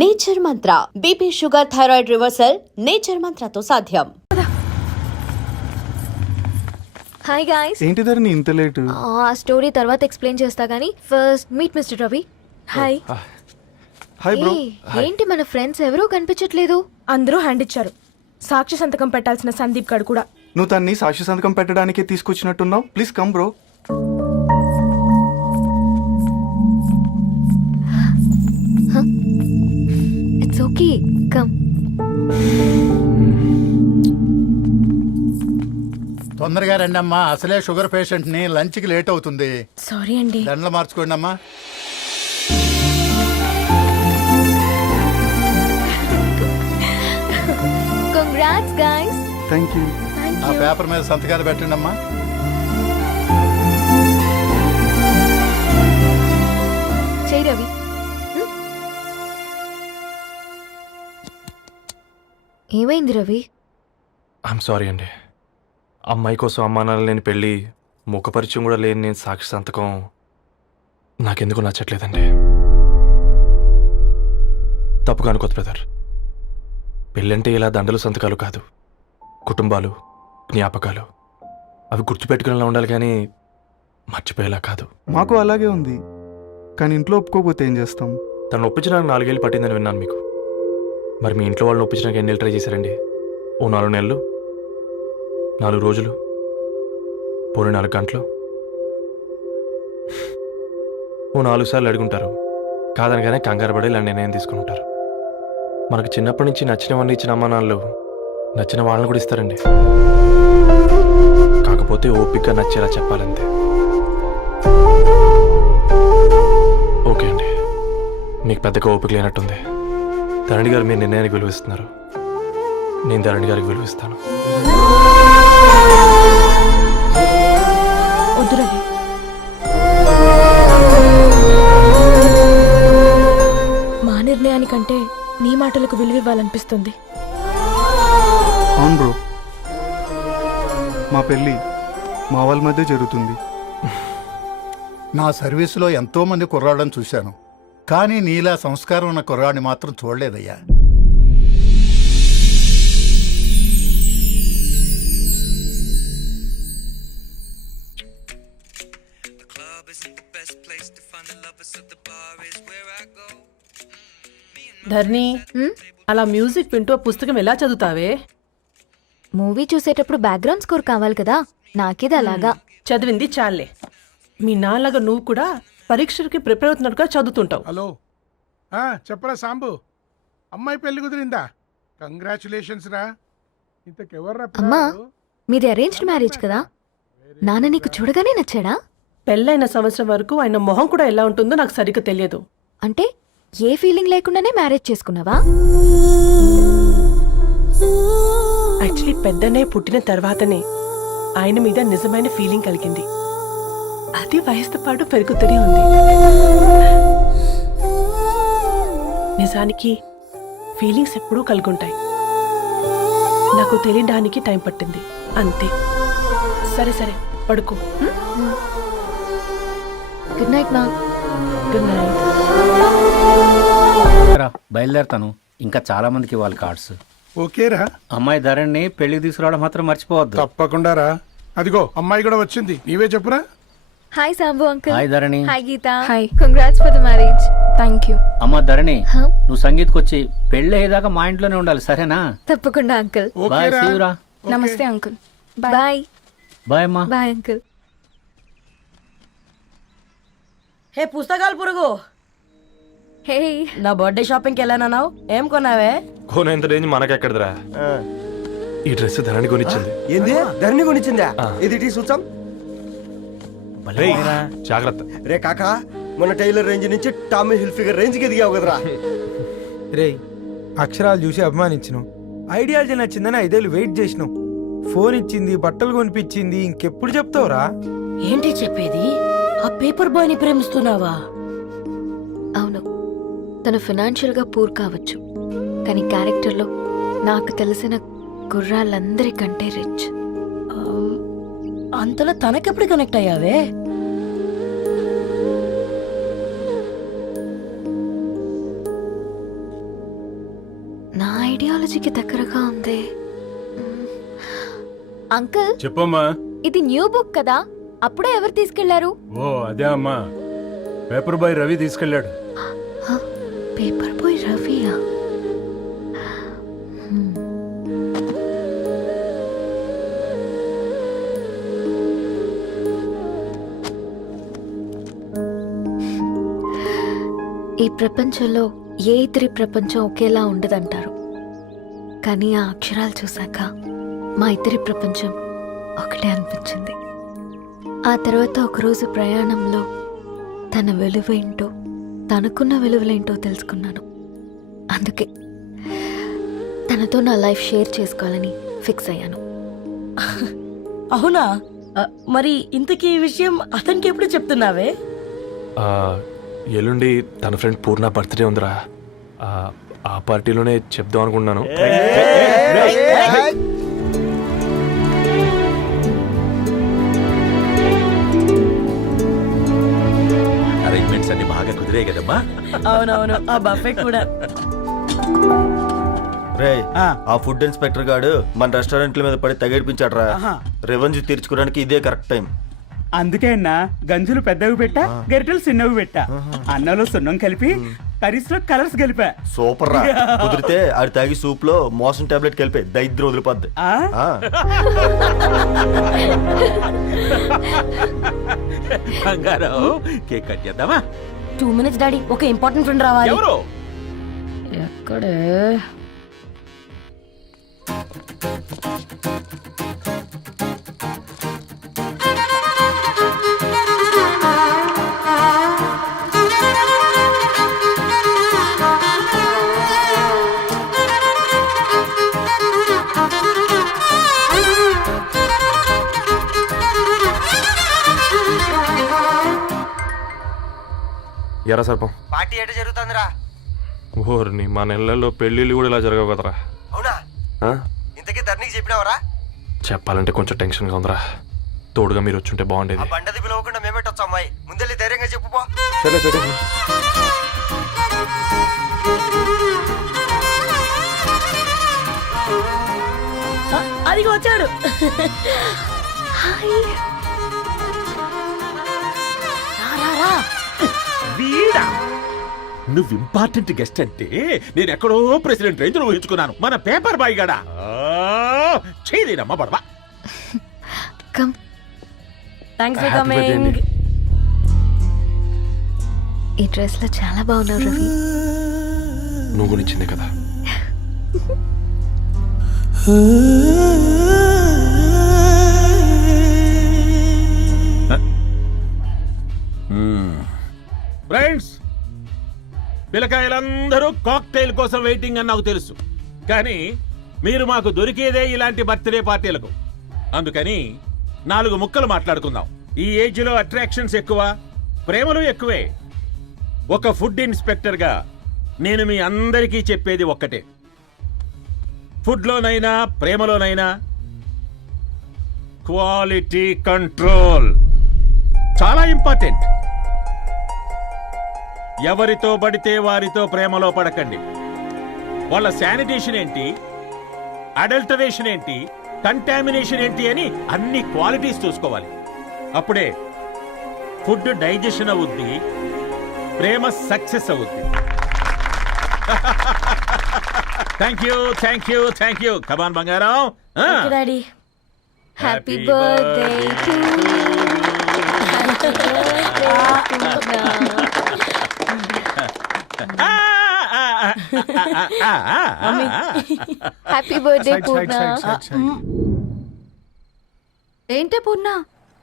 Nature Mantra BP sugar thyroid reversal nature మంత్రతో సాధ్యం. Hi guys. ఏంటి ధరణి ఇంత లేట్? ఆ స్టోరీ తర్వాత ఎక్స్ప్లెయిన్ చేస్తా గానీ first meet mister Ravi. Hi. Hi bro. ఏంటి మన ఫ్రెండ్స్ ఎవరూ కనిపించట్లేదు? అందరూ హ్యాండ్ ఇచ్చారు. సాక్షి సంతకం పెట్టాల్సిన సందీప్ గడు కూడా. నువ్వు తన్ని సాక్షి సంతకం పెట్టడానికి తీసుకొచ్చినట్టున్నావు. Please come bro. It's okay, come. తొందరగా రండి అమ్మా, అసలే షుగర్ పేషెంట్ ని, లంచ్ కి లేట్ అవుతుంది. సారీ అండి. దండలు మార్చుకోండి అమ్మా. Congrats guys. Thank you. ఆ పేపర్ మీద సంతకాలు పెట్టండి అమ్మా. చెయ్ రవి. ఏమైంది రవి? ఐఎమ్ సారీ అండి. అమ్మాయి కోసం అమ్మా నాన్న లేని పెళ్ళి, ముఖపరిచయం కూడా లేని నేను సాక్షి సంతకం నాకెందుకు నచ్చట్లేదండి. తప్పుగా అనుకోదు బ్రదర్. పెళ్ళంటే ఇలా దండలు సంతకాలు కాదు, కుటుంబాలు, జ్ఞాపకాలు. అవి గుర్తుపెట్టుకునేలా ఉండాలి కానీ మర్చిపోయేలా కాదు. మాకు అలాగే ఉంది, కానీ ఇంట్లో ఒప్పుకోకపోతే ఏం చేస్తాం? తను ఒప్పించడానికి 4 ఏళ్ళు పట్టిందని విన్నాను మీకు. మరి మీ ఇంట్లో వాళ్ళని ఒప్పించడానికి ఎన్ని ట్రై చేశారండి? ఓ 4 నెలలు, 4 రోజులు, పోనీ 4 గంటలు, ఓ 4 సార్లు అడుగుంటారు. కాదనగానే కంగారు పడి ఇలా నిర్ణయం తీసుకుని ఉంటారు. మనకు చిన్నప్పటి నుంచి నచ్చినవన్నీ ఇచ్చిన అమ్మా నాన్నలు నచ్చిన వాళ్ళని కూడా ఇస్తారండి. కాకపోతే ఓపిక నచ్చేలా చెప్పాలంతే. ఓకే అండి, మీకు పెద్దగా ఓపిక లేనట్టుంది. ధరణి గారు మీ నిర్ణయానికి విలువిస్తున్నారు, నేను ధరణి గారికి విలువిస్తాను. వద్దు రవి. మా నిర్ణయానికంటే నీ మాటలకు విలువివ్వాలనిపిస్తుంది. అవును బ్రో, మా పెళ్ళి మా వాళ్ళ మధ్య జరుగుతుంది. నా సర్వీసులో ఎంతో మంది కుర్రాళ్ళని చూశాను, కానీ నీలా సంస్కారం ఉన్న కుర్రాడిని మాత్రం చూడలేదయ్యా. ధర్ని, అలా మ్యూజిక్ వింటూ పుస్తకం ఎలా చదువుతావే? మూవీ చూసేటప్పుడు బ్యాక్గ్రౌండ్ స్కోర్ కావాలి కదా, నాకేది అలాగా. చదివింది చాలే. మీ నాన్నగా నువ్వు కూడా పరీక్షలకి ప్రిపేర్ అవుతున్నట్టుగా చదువుతుంటావు. హలో, చెప్పరా సాంబు, అమ్మాయి పెళ్లి కుదిరిందా? కంగ్రాచులేషన్స్ రా. ఇంతకెవర్రా? అమ్మా, మీది అరేంజ్డ్ మ్యారేజ్ కదా, నాన్న నీకు చూడగానే నచ్చాడా? పెళ్ళైన సంవత్సరం వరకు ఆయన మొహం కూడా ఎలా ఉంటుందో నాకు సరిగ్గా తెలియదు. అంటే ఏ ఫీలింగ్ లేకుండానే మ్యారేజ్ చేసుకున్నావా? యాక్చువల్లీ పెద్దనే పుట్టిన తర్వాతనే ఆయన మీద నిజమైన ఫీలింగ్ కలిగింది. అది వయసుతో పాటు పెరుగుతూనే ఉంది. నిజానికి ఫీలింగ్స్ ఎప్పుడూ కలుగుంటాయి, నాకు తెలియడానికి టైం పట్టింది అంతే. సరే సరే, పడుకో. గుడ్ నైట్ మా. Good night. బయలుదేరతాను, ఇంకా చాలా మందికి ఇవ్వాలి కార్డ్స్. ఓకేరా. అమ్మాయి ధరణి పెళ్లికి తీసుకురావడం మాత్రం మర్చిపోవద్దు. తప్పకుండా రా. అదిగో అమ్మాయి కూడా వచ్చింది, నీవే చెప్పురా. Hi Sambu uncle. Hi Dharani. Hi Geetha. Hi. Congrats for the marriage. Thank you. అమ్మ ధరణి, నువ్వు సంగీత్కి వచ్చి పెళ్లి అయ్యేదాకా మా ఇంట్లోనే ఉండాలి, సరేనా? తప్పకుండా అంకుల్. బాయ్, ఓకేరా. సీయురా. నమస్తే అంకుల్. బాయ్. బాయ్ అమ్మా. Bye uncle. హే పుస్తకాలు పురుగు, హే, నా బర్త్డే షాపింగ్కి వెళ్ళానన్నావు, ఏం కొన్నావే? కోనేంత రేంజ్ మనకెక్కడదిరా. ఈ డ్రెస్ ధరణి కొనిచ్చింది. ఏంది? ధరణి కొనిచ్చిందా? ఇది టీ సూచం. రేయ్, జాగ్రత్త రే కాకా, మన టైలర్ రేంజ్ నుంచి టామీ హిల్ఫిగర్ రేంజ్ కి ఎదిగావు కదరా. రే, అక్షరాలు చూసి అభిమానించను, ఐడియాలజీ నచ్చిందని 5 ఏళ్ళు వెయిట్ చేసినావు. ఫోన్ ఇచ్చింది, బట్టలు కొనిపించింది, ఇంకెప్పుడు చెప్తావురా? ఏంటి చెప్పేది? ఆ పేపర్ బాయ్ ని ప్రేమిస్తున్నావా? అవును, తను ఫైనాన్షియల్ గా పూర్ కావచ్చు, కానీ క్యారెక్టర్లో నాకు తెలిసిన గుర్రాలందరికంటే రిచ్. అంతలో తనకెప్పుడు కనెక్ట్ అయ్యావే? నా ఐడియాలజీకి దగ్గరగా ఉంది. అంకుల్, చెప్పమ్మా. ఇది న్యూ బుక్ కదా, అప్పుడే ఎవరు తీసుకెళ్లారు? ఓ అదే అమ్మా, పేపర్ బాయ్ రవి తీసుకెళ్ళాడు. పేపర్ బాయ్ రవియా? ఈ ప్రపంచంలో ఏ ఇద్దరి ప్రపంచం ఒకేలా ఉండదంటారు, కానీ ఆ అక్షరాలు చూశాక మా ఇద్దరి ప్రపంచం ఒకటే అనిపించింది. ఆ తర్వాత ఒకరోజు ప్రయాణంలో తన విలువేంటో, తనకున్న విలువలేంటో తెలుసుకున్నాను. అందుకే తనతో నా లైఫ్ షేర్ చేసుకోవాలని ఫిక్స్ అయ్యాను. అవునా? మరి ఇంతకీ ఈ విషయం అతనికి ఎప్పుడు చెప్తున్నావే? ఆ, ఎల్లుండి తన ఫ్రెండ్ పూర్ణ బర్త్డే ఉందిరా. ఆ పార్టీలోనే చెప్దాం అనుకున్నాను. అరేంజ్మెంట్స్ అన్ని బాగా కుదిరే కదమ్మా. అవునవును, ఆ బఫే కూడా. రే, ఆ ఫుడ్ ఇన్స్పెక్టర్ గాడు మన రెస్టారెంట్ల మీద పడి తగేడిపించాడ్రా. రెవెన్యూ తీర్చుకోవడానికి ఇదే కరెక్ట్ టైం. అందుకే అన్న గంజులు పెద్దవి పెట్టా, గరిటెలు చిన్నవి పెట్టా, అన్నంలో సున్నం కలిపి కర్రీస్లో కలర్స్ కలిపా. సూపర్ రా. కుదిరితే ఆడి తాగి సూప్ లో మోషన్ టాబ్లెట్ కలిపే దైద్యం వదిలిపోద్ది. కేక్ కట్ చేద్దామా? 2 minutes డాడీ, ఒక ఇంపార్టెంట్ ఫ్రెండ్ రావాలి. ఎక్కడే? ఎరా సర్పం, పార్టీ ఎట జరుగుతుందిరా? ఓర్ని మా నెలల్లో పెళ్ళిళ్ళు కూడా ఇలా జరగవు కదరా. అవునా? ఇంతకీ ధర్నీకి చెప్పినావరా? చెప్పాలంటే కొంచెం టెన్షన్గా ఉందిరా. తోడుగా మీరు వచ్చుంటే బాగుండేది. బండది పిలవకుండా మేమేటొచ్చా అమ్మాయి? ముందెళ్ళి ధైర్యంగా చెప్పుపో. సరే సరే. అదిగో వచ్చాడు. వీడా? నువ్వు ఇంపార్టెంట్ గెస్ట్ అంటే నేను ఎక్కడో ప్రెసిడెంట్ రేంజ్ ఊహించుకున్నాను. మన పేపర్ బాయ్ గడా చేయలేదమ్మా బడవా. కమ్. Thanks for coming. ఈ డ్రెస్ లో చాలా బాగున్నావు రవి. నువ్వు గురించిందే కదా. ఫ్రెండ్స్, పిల్లకాయలందరూ కాక్టైల్ కోసం వెయిటింగ్ అని నాకు తెలుసు, కానీ మీరు మాకు దొరికేదే ఇలాంటి బర్త్డే పార్టీలకు. అందుకని 4 ముక్కలు మాట్లాడుకుందాం. ఈ ఏజ్ లో అట్రాక్షన్స్ ఎక్కువ, ప్రేమలు ఎక్కువే. ఒక ఫుడ్ ఇన్స్పెక్టర్ గా నేను మీ అందరికీ చెప్పేది ఒక్కటే, ఫుడ్లోనైనా ప్రేమలోనైనా క్వాలిటీ కంట్రోల్ చాలా ఇంపార్టెంట్. ఎవరితో పడితే వారితో ప్రేమలో పడకండి. వాళ్ళ శానిటేషన్ ఏంటి, అడల్టరేషన్ ఏంటి, కంటామినేషన్ ఏంటి అని అన్ని క్వాలిటీస్ చూసుకోవాలి. అప్పుడే ఫుడ్ డైజెషన్ అవుద్ది, ప్రేమ సక్సెస్ అవుద్ది. Thank you thank you thank you. Come on బంగారం. Daddy, happy birthday to happy birthday Purna. ఏంటే పూర్ణ,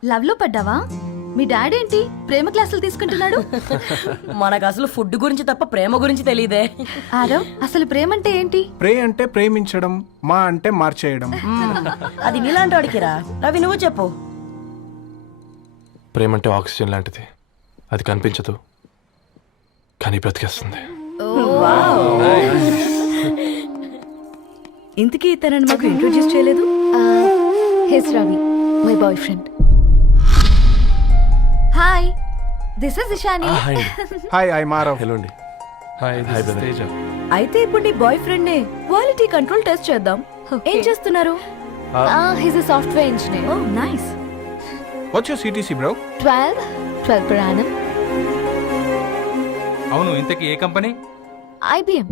లవ్ లో పడ్డావా? మీ డాడీ ఏంటి ప్రేమ క్లాసులు తీసుకుంటున్నాడు? మనకు అసలు ఫుడ్ గురించి తప్ప ప్రేమ గురించి తెలియదే. ఆరవ్, అసలు ప్రేమ అంటే ఏంటి? ప్రే అంటే ప్రేమించడం, మా అంటే మార్చేయడం. అది నీలాంటి వాడికిరా. రవి, నువ్వు చెప్పు. ప్రేమ అంటే ఆక్సిజన్ లాంటిది. అది కనిపించదు కానీ బ్రతికేస్తుంది. ఇంతకీ తనని మాకు ఇంట్రొడ్యూస్ చేయలేదు. He's Ravi, my boy friend. Hi, this is Ishani. Hi, I Maarav. Hello అండి. Hi brother. తేజ. అయితే ఇప్పుడు నీ బాయ్ ఫ్రెండ్ నే క్వాలిటీ కంట్రోల్ టెస్ట్ చేద్దాం. ఏం చేస్తున్నారు? He's software engineer. Oh nice. What's your CTC bro? 12 per annum. అవును, ఇంతకీ ఏ కంపెనీ? IBM.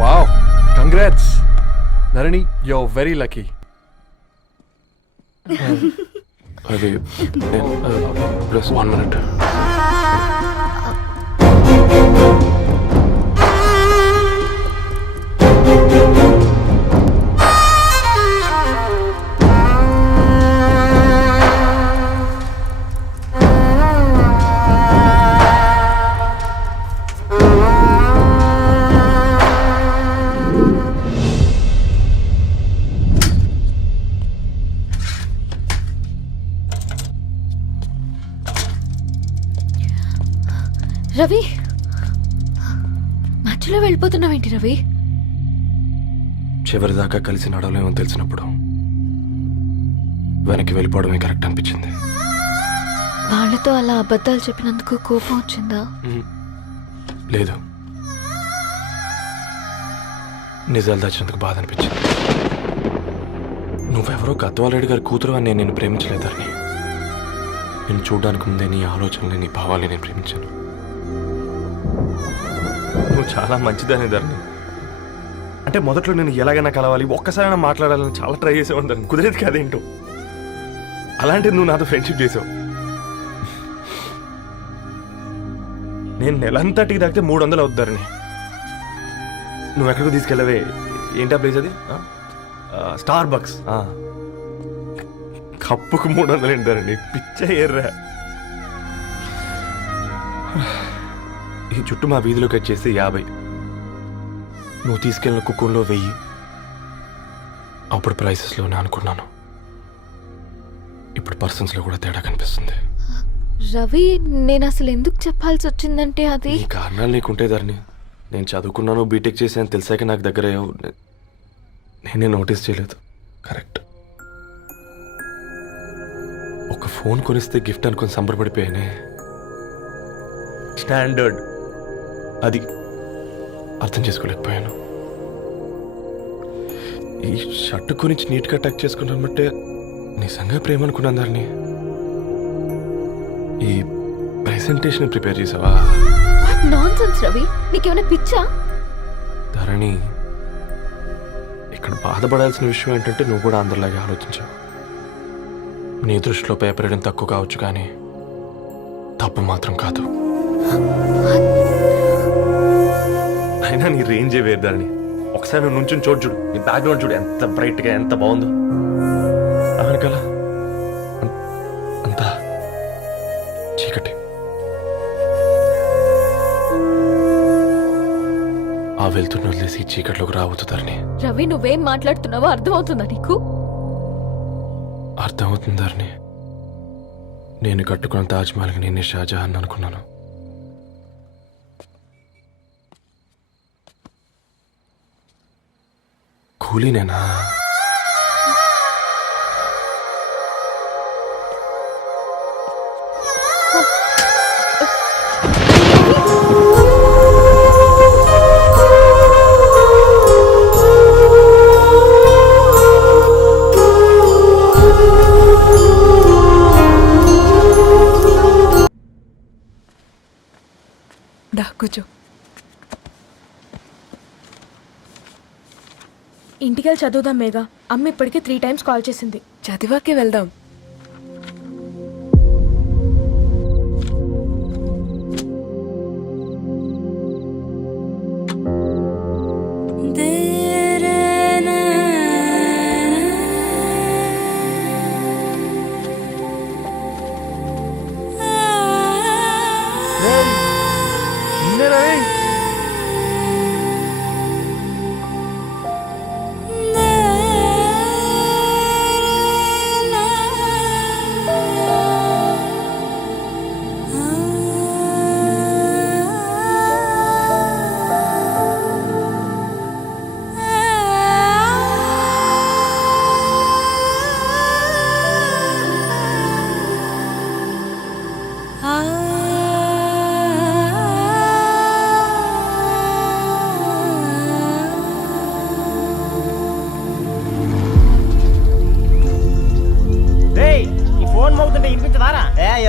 Wow, congrats Dharani, you are very lucky. అది ప్లస్ 1 minute. రవి, మధ్యలో వెళ్ళిపోతున్నావేంటి రవి? చివరిదాకా కలిసి నడవలేమో తెలిసినప్పుడు వెనక్కి వెళ్ళిపోవడమే కరెక్ట్ అనిపించింది. వాళ్ళతో అలా అబద్ధాలు చెప్పినందుకు కోపం వచ్చిందా? లేదు, నిజాలు దాచినందుకు బాధ అనిపించింది. నువ్వెవరో గద్వాలరెడ్డి గారి కూతురు అని నేను ప్రేమించలేదని. నేను చూడడానికి ముందే నీ ఆలోచనలు, నీ భావాలని నేను ప్రేమించాను. నువ్వు చాలా మంచిదని ధరణి. అంటే మొదట్లో నేను ఎలాగైనా కలవాలి, ఒక్కసారైనా మాట్లాడాలని చాలా ట్రై చేసేవాడిని ధరణి. కుదిరేది కాదేంటో. అలాంటిది నువ్వు నాతో ఫ్రెండ్షిప్ చేసావు. నేను నెలంతటికి తాకితే 300 అవుతారని. నువ్వు ఎక్కడికి తీసుకెళ్ళవే? ఏంటా ప్లేస్ అది? Star bucks. కప్పుకు 300 ఏంటారండి, పిచ్చ ఎర్రా. ఈ చుట్టూ మా వీధిలోకి వచ్చేసి 50. నువ్వు తీసుకెళ్ళిన కుక్కర్లో 1000. అప్పుడు ప్రైసెస్లోనే అనుకున్నాను, ఇప్పుడు పర్సన్స్లో కూడా తేడా కనిపిస్తుంది. రవి, నేను అసలు ఎందుకు చెప్పాల్సి వచ్చిందంటే అది ఈ కారణాలు నీకుంటే ధరణి. నేను చదువుకున్నాను, బీటెక్ చేశాను తెలిసాక నాకు దగ్గర అయ్యావు. నేనే నోటీస్ చేయలేదు. కరెక్ట్. ఒక ఫోన్ కొనిస్తే గిఫ్ట్ అనుకొని సంబరపడిపోయానే. స్టాండర్డ్ అది అర్థం చేసుకోలేకపోయాను. ఈ షర్ట్ గురించి నీట్గా టచ్ చేసుకున్నాను బట్టే నిజంగా ప్రేమ అనుకున్నాను దాన్ని. ఈ ప్రెజెంటేషన్ ప్రిపేర్ చేసావా? నాన్సెన్స్ రవి, నీకేమైనా పిచ్చా? ధరణి, ఇక్కడ బాధపడాల్సిన విషయం ఏంటంటే నువ్వు కూడా అందరిలాగే ఆలోచించావు. నీ దృష్టిలో పేపర్ వేయడం తక్కువ కావచ్చు, కానీ తప్పు మాత్రం కాదు. అయినా నీ రేంజే వేరు ధరణి. ఒకసారి నువ్వు నుంచుని చూడు, నీ బ్యాక్గ్రౌండ్ చూడు ఎంత బ్రైట్గా, ఎంత బాగుందో. వెనకాల అంతా చీకటి. ఆ వెళ్తున్న వదిలేసి చీకట్లోకి రాబోతుందని. రవి, నువ్వేం మాట్లాడుతున్నావో అర్థమవుతుందా నీకు? అర్థమవుతుందని. నేను కట్టుకున్న తాజ్మహల్కి నేనే షాజహాన్ అనుకున్నాను. కూలీనేనా? దా కూర్చో. ఇంటికెళ్ళి చదువుదాం మేఘా. అమ్మ ఇప్పటికే 3 times కాల్ చేసింది. చదివాకే వెళ్దాం.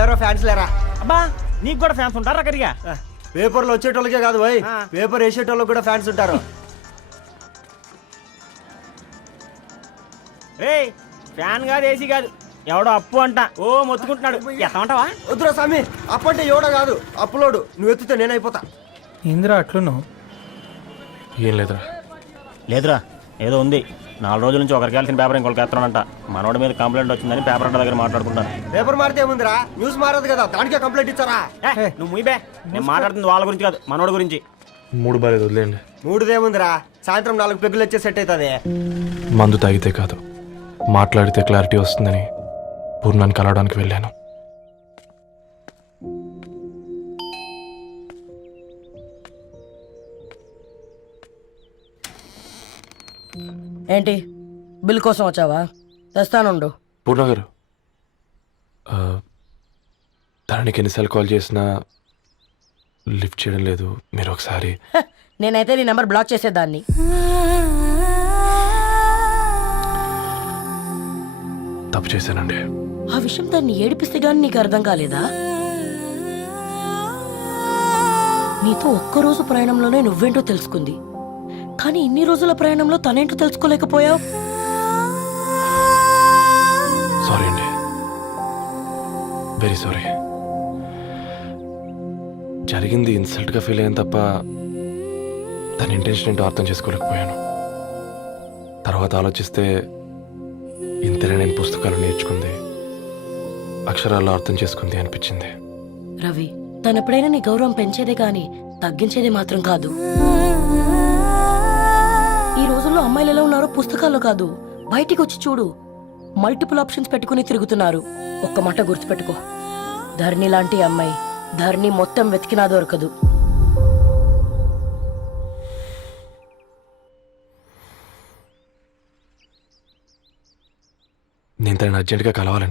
ఎవరో ఫ్యాన్స్ లేరా? అబ్బా నీకు కూడా ఫ్యాన్స్ ఉంటారా కరిగా? పేపర్లో వచ్చేటోళ్ళకే కాదు పోయి, పేపర్ వేసేటోళ్ళకి కూడా ఫ్యాన్స్ ఉంటారు. రే ఫ్యాన్ కాదు ఏసీ కాదు, ఎవడో అప్పు అంట ఓ మొత్తుకుంటున్నాడు. ఎత్తమంటావా? వద్దురా స్వామి, అప్పంటే ఎవడో కాదు అప్పులోడు. నువ్వు ఎత్తుతే నేనైపోతా. ఏందిరా అట్లున్నావు? ఏం లేదురా. లేదురా ఏదో ఉంది. 4 రోజుల నుంచి ఒకరికి వెళ్ళిన పేపర్ ఇంకొకరికి ఎత్తానంట. మనోడి మీద కంప్లైంట్ వచ్చిందని పేపర్ అడ్డ దగ్గర మాట్లాడుకుంటాను. పేపర్ మారితే ఏముందిరా, న్యూస్ మారదు కదా, దానికే కంప్లైంట్ ఇచ్చారా? నువ్వు ముయ్యబే, నేను మాట్లాడుతుంది వాళ్ళ గురించి కాదు మనోడి గురించి. మూడు బాలేదు, వదిలేండి. మూడుదేముందిరా, సాయంత్రం 4 పెగ్గులు వచ్చే సెట్ అవుతుంది. మందు తాగితే కాదు, మాట్లాడితే క్లారిటీ వస్తుందని పూర్ణాన్ని కలవడానికి వెళ్ళాను. ఏంటి బిల్ కోసం వచ్చావా? తెస్తానుండు. పూర్ణ గారు, తనకి ఎన్నిసార్లు కాల్ చేసినా లిఫ్ట్ చేయడం లేదు. మీరు ఒకసారి నేనైతే నీ నెంబర్ బ్లాక్ చేసేదాన్ని. తప్పు చేశానండి. ఆ విషయం దాన్ని ఏడిపిస్తే గానీ నీకు అర్థం కాలేదా? నీతో ఒక్కరోజు ప్రయాణంలోనే నువ్వేంటో తెలుసుకుంది, కానీ ఇన్ని రోజుల ప్రయాణంలో తనేంటో తెలుసుకోలేకపోయావు. సారీ అండి, వెరీ సారీ. జరిగింది ఇన్సల్ట్గా ఫీల్ అయ్యాను తప్ప తన ఇంటెన్షన్ ఏంటో అర్థం చేసుకోలేకపోయాను. తర్వాత ఆలోచిస్తే ఇంతనే నేను పుస్తకాలు నేర్చుకుంది, అక్షరాల్లో అర్థం చేసుకుంది అనిపించింది. రవి, తనెప్పుడైనా నీ గౌరవం పెంచేదే గాని తగ్గించేదే మాత్రం కాదు. ఈ రోజుల్లో అమ్మాయిలు ఎలా ఉన్నారో పుస్తకాల్లో కాదు, బయటికి వచ్చి చూడు. మల్టిపుల్ ఆప్షన్స్ పెట్టుకుని తిరుగుతున్నారు. ఒక్క మాట గుర్తుపెట్టుకో, ధరణి లాంటి అమ్మాయి ధరణి మొత్తం వెతికినా దొరకదు. నేను తనని అర్జెంటుగా కలవాలని